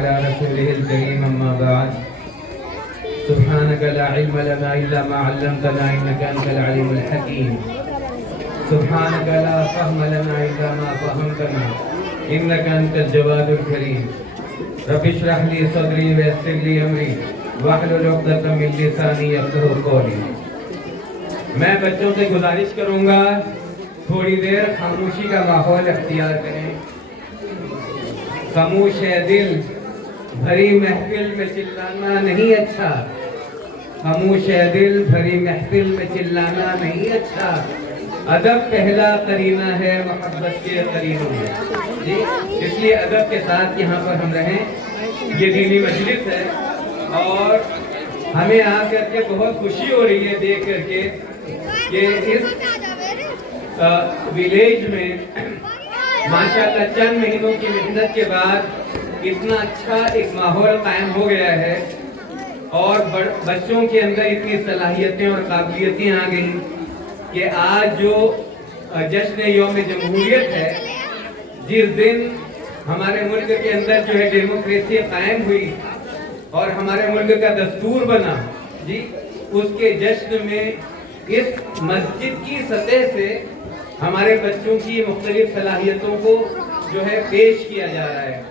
على رسوله الكريم أما بعد سبحانك لا علم لنا إلا ما علمتنا إنك أنت العليم الحكيم سبحانك لا فهم لنا إلا ما فهمتنا إنك أنت الجواد الكريم رب اشرح لي صدري ويسر لي أمري واحلل عقدة من لساني يفقهوا قولي. میں بچوں سے گزارش کروں گا تھوڑی دیر خاموشی کا ماحول اختیار کریں. خاموش ہے دل بھری محفل میں چلانا نہیں اچھا. خاموش ہے دل بھری محفل میں چلانا نہیں اچھا. ادب پہلا قرینہ ہے محبت کے قرینوں میں. جی اس لیے ادب کے ساتھ یہاں پر ہم رہیں. یہ دینی مجلس ہے اور ہمیں آ کر کے بہت خوشی ہو رہی ہے دیکھ کر کے کہ اس ویلیج میں ماشاءاللہ چند مہینوں کی محنت کے بعد اتنا اچھا ایک ماحول قائم ہو گیا ہے اور بچوں کے اندر اتنی صلاحیتیں اور قابلیتیں آ گئیں کہ آج جو جشن یوم جمہوریت ہے، جس دن ہمارے ملک کے اندر جو ہے ڈیموکریسی قائم ہوئی اور ہمارے ملک کا دستور بنا، جی اس کے جشن میں اس مسجد کی سطح سے ہمارے بچوں کی مختلف صلاحیتوں کو جو ہے پیش کیا جا رہا ہے.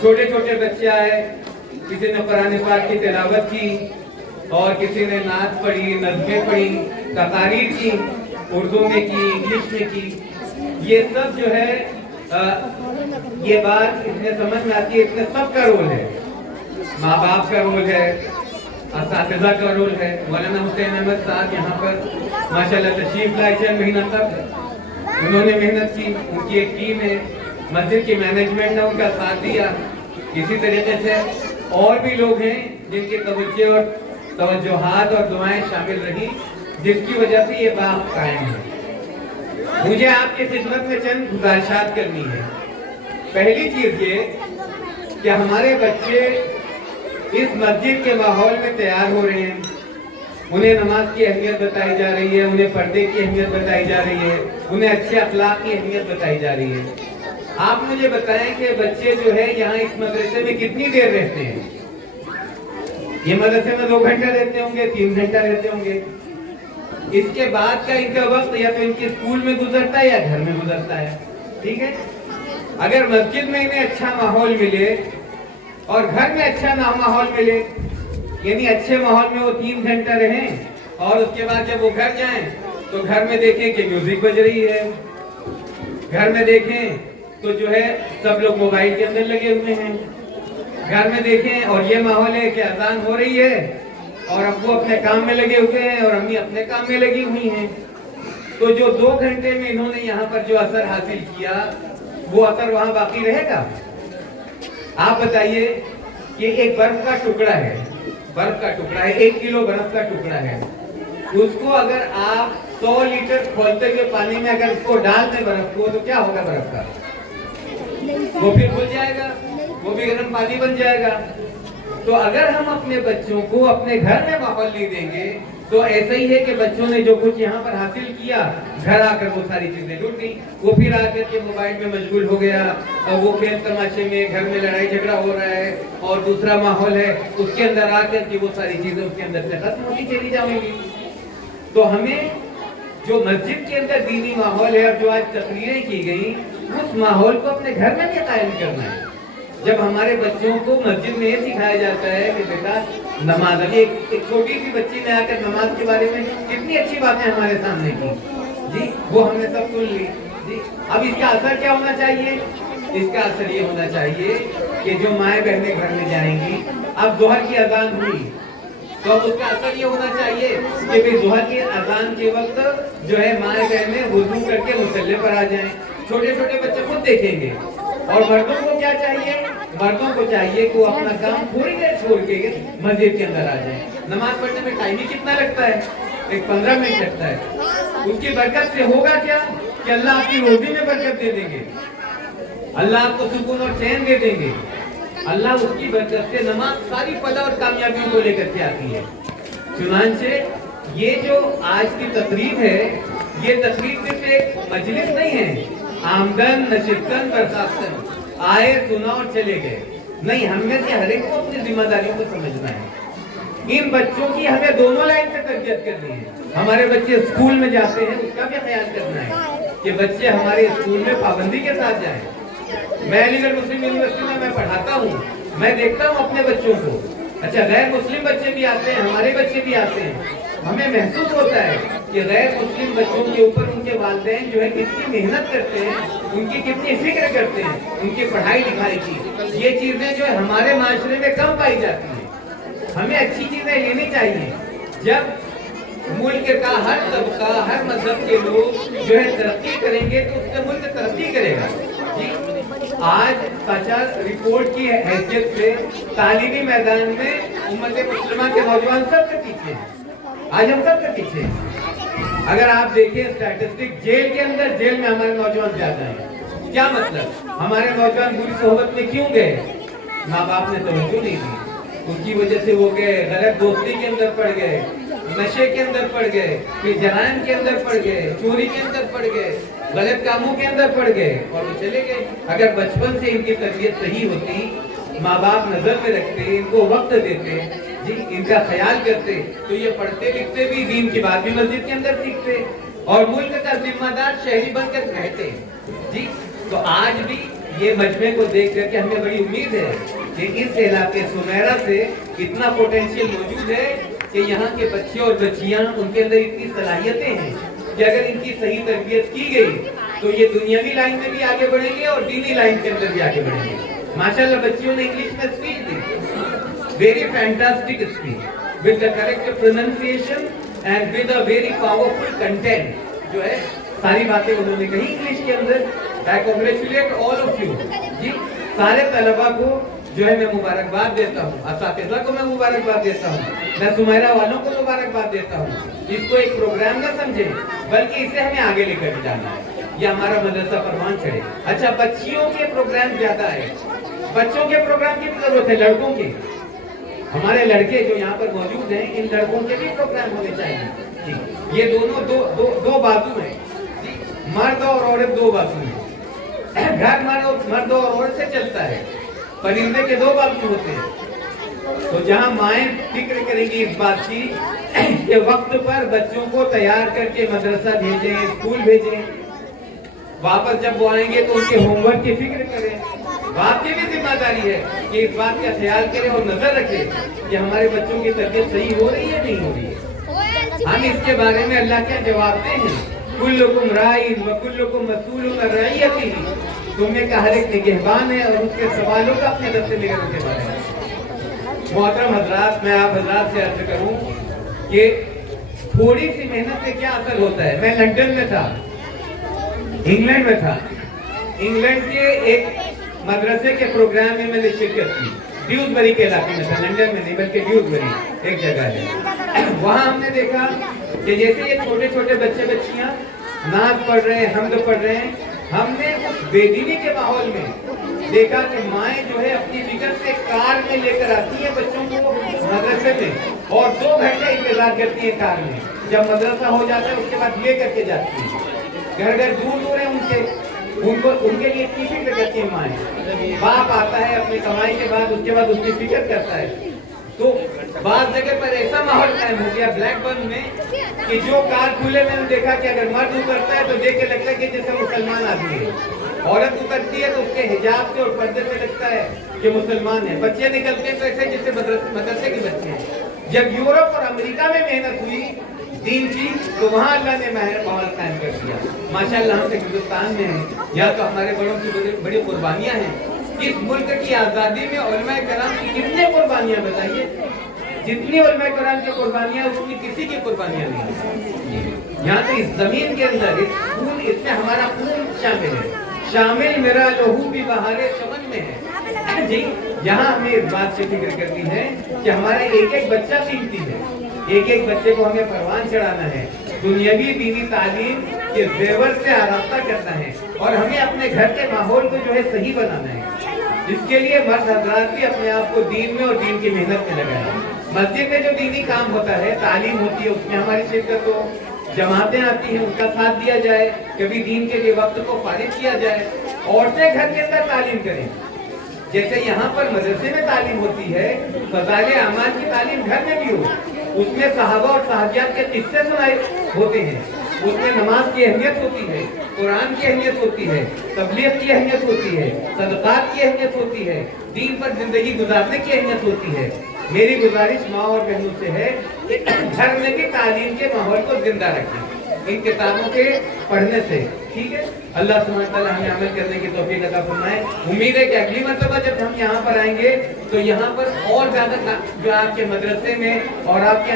چھوٹے چھوٹے بچے آئے، کسی نے قرآن پاک کی تلاوت کی اور کسی نے نعت پڑھی، نظمیں پڑھی، تقاریر کی، اردو میں کی، انگلش میں کی. یہ سب جو ہے یہ بات اتنے سمجھ میں آتی ہے، اس میں سب کا رول ہے. ماں باپ کا رول ہے، اساتذہ کا رول ہے. مولانا حسین احمد صاحب یہاں پر ماشاءاللہ تشریف لائے. چند مہینہ تک انہوں نے محنت کی، ان کی ایک ٹیم ہے. مسجد کی مینجمنٹ نے ان کا ساتھ دیا. اسی طریقے سے اور بھی لوگ ہیں جن کی توجہ اور توجہات اور دعائیں شامل رہی، جس کی وجہ سے یہ باغ قائم ہے. مجھے آپ کی خدمت میں چند گزارشات کرنی ہے. پہلی چیز یہ کہ ہمارے بچے اس مسجد کے ماحول میں تیار ہو رہے ہیں. انہیں نماز کی اہمیت بتائی جا رہی ہے، انہیں پردے کی اہمیت بتائی جا رہی ہے، انہیں اچھے اخلاق کی اہمیت بتائی جا رہی ہے. آپ مجھے بتائیں کہ بچے جو ہے یہاں اس مدرسے میں کتنی دیر رہتے ہیں؟ یہ مدرسے میں 2 گھنٹے رہتے ہوں گے، 3 گھنٹہ رہتے ہوں گے. اس کے بعد کا ان کا وقت یا تو ان کے اسکول میں گزرتا ہے یا گھر میں گزرتا ہے. ٹھیک ہے، اگر مسجد میں انہیں اچھا ماحول ملے اور گھر میں اچھا ماحول ملے، یعنی اچھے ماحول میں وہ 3 گھنٹہ رہیں اور اس کے بعد جب وہ گھر جائیں تو گھر میں دیکھیں کہ میوزک بج رہی ہے، گھر میں دیکھیں تو جو ہے سب لوگ موبائل کے اندر لگے ہوئے ہیں، گھر میں دیکھیں اور یہ ماحول ہے کہ اذان ہو رہی ہے اور ابو اپنے کام میں لگے ہوئے ہیں اور امی اپنے کام میں لگی ہوئی ہیں. تو جو 2 گھنٹے میں انہوں نے یہاں پر جو اثر حاصل کیا وہ اثر وہاں باقی رہے گا؟ آپ بتائیے کہ ایک برف کا ٹکڑا ہے، 1 کلو برف کا ٹکڑا ہے. اس کو اگر آپ 100 لیٹر کھولتے ہوئے پانی میں اگر اس کو ڈال دیں برف کو تو کیا ہوگا؟ برف کا وہ پھر کھل جائے گا، وہ بھی گرم پانی بن جائے گا. تو اگر ہم اپنے بچوں کو اپنے گھر میں ماحول نہیں دیں گے تو ایسا ہی ہے کہ بچوں نے جو کچھ یہاں پر حاصل کیا گھر آ کر وہ ساری چیزیں لوٹ گئی. وہ پھر آ کر کے موبائل میں مشغول ہو گیا اور وہ کھیل تماشے میں گھر میں لڑائی جھگڑا ہو رہا ہے اور دوسرا ماحول ہے اس کے اندر آ کر کے وہ ساری چیزیں اس کے اندر سے ختم ہوتی چلی جائیں گی. تو ہمیں جو مسجد کے اندر دینی ماحول ہے اور جو آج تقریریں کی گئی اس ماحول کو اپنے گھر میں بھی قائم کرنا ہے. جب ہمارے بچوں کو مسجد میں یہ سکھایا جاتا ہے کہ بیٹا نماز، ابھی ایک چھوٹی سی بچی نے آ کر نماز کے بارے میں کتنی اچھی باتیں ہمارے سامنے کی، جی وہ ہم نے سب سن لی. جی اب اس کا اثر کیا ہونا چاہیے؟ اس کا اثر یہ ہونا چاہیے کہ جو مائیں بہنیں گھر میں جائیں گی، اب ظہر کی اذان ہوئی تو اب اس کا اثر یہ ہونا چاہیے کہ ظہر کی اذان کے وقت جو ہے مائیں بہنیں وضو کر کے مصلی پر آ جائیں. چھوٹے چھوٹے بچے خود دیکھیں گے. اور مردوں کو کیا چاہیے؟ مردوں کو چاہیے کہ وہ اپنا کام تھوڑی دیر چھوڑ کے مسجد کے اندر آ جائیں. نماز پڑھنے میں ٹائم ہی کتنا لگتا ہے؟ 15 منٹ لگتا ہے. اس کی برکت سے ہوگا کیا کہ اللہ آپ کی روزی میں برکت دے دیں گے، اللہ آپ کو سکون اور چین دے دیں گے. اللہ اس کی برکت سے نماز ساری فلاح اور کامیابیوں کو لے کر کے آتی ہے. چنانچہ یہ جو آج کی تقریب ہے یہ تقریب صرف ایک مجلس نہیں ہے، آمدن نشستن برخاستن، آئے سنا اور چلے گئے. नहीं, हमें से हर एक को अपनी जिम्मेदारियों को समझना है। इन बच्चों की हमें दोनों लाइन से तरबियत करनी है। हमारे बच्चे स्कूल में जाते हैं, उसका भी ख्याल करना है कि बच्चे हमारे स्कूल में पाबंदी के साथ जाएं। मैं अलीगढ़ मुस्लिम यूनिवर्सिटी में मैं पढ़ाता हूँ, मैं देखता हूँ अपने बच्चों को। अच्छा, गैर मुस्लिम बच्चे भी आते हैं, हमारे बच्चे भी आते हैं। हमें महसूस होता है कि गैर मुस्लिम बच्चों के ऊपर उनके वालिदैन जो है कितनी मेहनत करते हैं, उनकी कितनी फिक्र करते हैं, उनकी पढ़ाई लिखाई की। ये चीजें जो है हमारे माशरे में कम पाई जाती हैं। हमें अच्छी चीजें लेनी चाहिए। जब मुल्क का हर तबका, हर मजहब के लोग जो है तरक्की करेंगे तो उससे मुल्क तरक्की करेगा। जी, आज 50 रिपोर्ट की हैसियत से तालीमी मैदान में उम्मत मुस्लिमा के नौजवान सबसे पीछे हैं। आज हम सबसे पीछे हैं। अगर आप देखें स्टैटिस्टिक, जेल के अंदर, जेल में हमारे नौजवान ज्यादा हैं। क्या मतलब? हमारे नौजवान बुरी सोहबत में क्यों गए? माँ बाप ने तवज्जो नहीं दी, उसकी वजह से वो गए, गलत दोस्ती के अंदर पड़ गए, नशे के अंदर पड़ गए, फिर जराइम के अंदर पड़ गए, चोरी के अंदर पड़ गए, गलत कामों के अंदर पड़ गए और वो चले गए। अगर बचपन से इनकी तरबियत सही होती, माँ बाप नजर में रखते, इनको वक्त देते, जी, इनका ख्याल करते, तो ये पढ़ते लिखते भी, दीन की बात भी मस्जिद के अंदर सीखते और मुल्क का जिम्मेदार शहरी बनकर रहते। जी, तो आज भी ये मजमे को देख करके हमें बड़ी उम्मीद है कि इस इलाके सुमेरा से इतना पोटेंशियल मौजूद है कि यहाँ के बच्चे और बच्चियाँ, उनके अंदर इतनी सलाहियतें हैं कि अगर इनकी सही तरबियत की गई तो ये दुनियावी लाइन में भी आगे बढ़ेंगे और दीनी लाइन के अंदर भी आगे बढ़ेंगे। माशाल्लाह बच्चियों ने इंग्लिश में speech the, very fantastic speech with the correct pronunciation and with a very powerful content. जो है सारी बातें उन्होंने कही इंग्लिश के अंदर। आई कांग्रेचुलेट ऑल ऑफ यू। जी, सारे तलबा को जो है मैं मुबारकबाद देता हूँ, असातिज़ा को मैं मुबारकबाद देता हूँ, मैं सुमेरा वालों को मुबारकबाद देता हूँ। इसको एक प्रोग्राम न समझें, बल्कि इसे हमें आगे लेकर जाना है। ये हमारा मदरसा परवान चढ़े। अच्छा, बच्चियों के प्रोग्राम ज्यादा है, बच्चों के प्रोग्राम की जरूरत है, लड़कों के। हमारे लड़के जो यहाँ पर मौजूद हैं, इन लड़कों के भी प्रोग्राम होने चाहिए। जी, ये दोनों दो बाजू हैं। जी, मर्द और औरत दो बाजू हैं। घर मर्द और औरत से चलता है, परिंदे के दो बाजू होते हैं। तो जहाँ माएँ फिक्र करेंगी इस बात की कि वक्त पर बच्चों को तैयार करके मदरसा भेजें, स्कूल भेजें, वापस जब वो आएंगे तो उनके होमवर्क की फिक्र करें। बाप की भी जिम्मेदारी है कि इस बात का ख्याल करें और नजर रखें कि हमारे बच्चों की तबीयत सही हो रही है, नहीं हो रही है। हम इसके बारे में अल्लाह क्या जवाब दें? कुल्लुकुम राइन व कुल्लुकुम मसऊलुन अन रइयतिही। तुम्हें का हर एक निगहबान है और उसके सवालों का अपने दर से लेकर के बारे में। मोहतरम हजरात, मैं आप हजरात से अर्ज करूं कि थोड़ी सी मेहनत से क्या असर होता है। मैं लंदन में था, इंग्लैंड में था। इंग्लैंड के एक मदरसे के प्रोग्राम में मैंने शिरकत की, ड्यूसबरी के इलाके में था, लंदन में नहीं बल्कि ड्यूसबरी एक जगह है। वहाँ हमने देखा कि जैसे ये छोटे छोटे बच्चे बच्चियाँ नाच पढ़ रहे हैं, हमद पढ़ रहे हैं, हमने उस बेदीनी के माहौल में देखा कि माएँ जो है अपनी फिक्र से कार में लेकर आती है बच्चों को मदरसे में और 2 घंटे इंतजार करती है कार में। जब मदरसा हो जाता है उसके बाद ले करके जाती है। घर घर दूर दूर है उनके लिए इतनी फिक्र करती है माएँ। बाप आता है अपनी कमाई के बाद, उसके बाद उसकी फिक्र करता है। तो बाद जगह पर ऐसा माहौल कायम हो गया ब्लैकबर्न में कि जो कार खुले मैंने देखा कि अगर मर्द उतरता है तो देख के लगता है कि जैसे मुसलमान आदमी है, औरत उतरती है तो उसके हिजाब से और पर्दे से लगता है कि मुसलमान है, बच्चे निकलते हैं तो ऐसे जैसे मदरसे के बच्चे हैं। जब यूरोप और अमेरिका में मेहनत हुई दीन की तो वहाँ अल्लाह ने माहौल कायम कर दिया। माशाअल्लाह हम हिंदुस्तान में हैं, या तो हमारे बड़ों की बड़ी कुर्बानियाँ हैं। इस मुल्क की आज़ादी में उलमाए कराम की कितनी कुर्बानियाँ बताइए, जितनी उलमाए कराम की कुर्बानियाँ उतनी किसी की कुर्बानियाँ नहीं। यहाँ तो इस जमीन के अंदर इस खून, इसमें हमारा खून शामिल है, शामिल मेरा लहू भी बहारे चमन में है। जी, यहाँ हमें इस बात से फिक्र करनी है कि हमारा एक एक बच्चा कीमती है, एक एक बच्चे को हमें परवान चढ़ाना है, दुनियावी दीनी तालीम के जेवर से आरास्ता करना है और हमें अपने घर के माहौल को जो है सही बनाना है। इसके लिए मर्द हजरात भी अपने आप को दीन में और दीन की मेहनत में लगाएं। मस्जिद में जो दीनी काम होता है, तालीम होती है, उसमें हमारी शिरकत हो, जमातें आती हैं उनका साथ दिया जाए, कभी दीन के लिए वक्त को फारिग किया जाए। औरतें घर के अंदर तालीम करें, जैसे यहाँ पर मदरसे में तालीम होती है, फज़ाइल आमाल की तालीम घर में भी हो, उसमें सहाबा और सहाबियात के किस्से सुनाए होते हैं, उसमें नमाज की अहमियत होती है, कुरान की अहमियत होती है, तबलीग की अहमियत होती है, सदक़ात की अहमियत होती है, दीन पर जिंदगी गुजारने की अहमियत होती है। मेरी गुजारिश माँ और बहनों से है कि घर में भी तालीम के माहौल को जिंदा रखें इन किताबों के पढ़ने से, ठीक है। अल्लाह सुब्हानहू व तआला हमें अमल करने की तौफीक अता फरमाए। उम्मीद है कि अगली मर्तबा जब हम यहाँ पर आएंगे तो यहाँ पर और ज्यादा जो आपके मदरसे में और आपके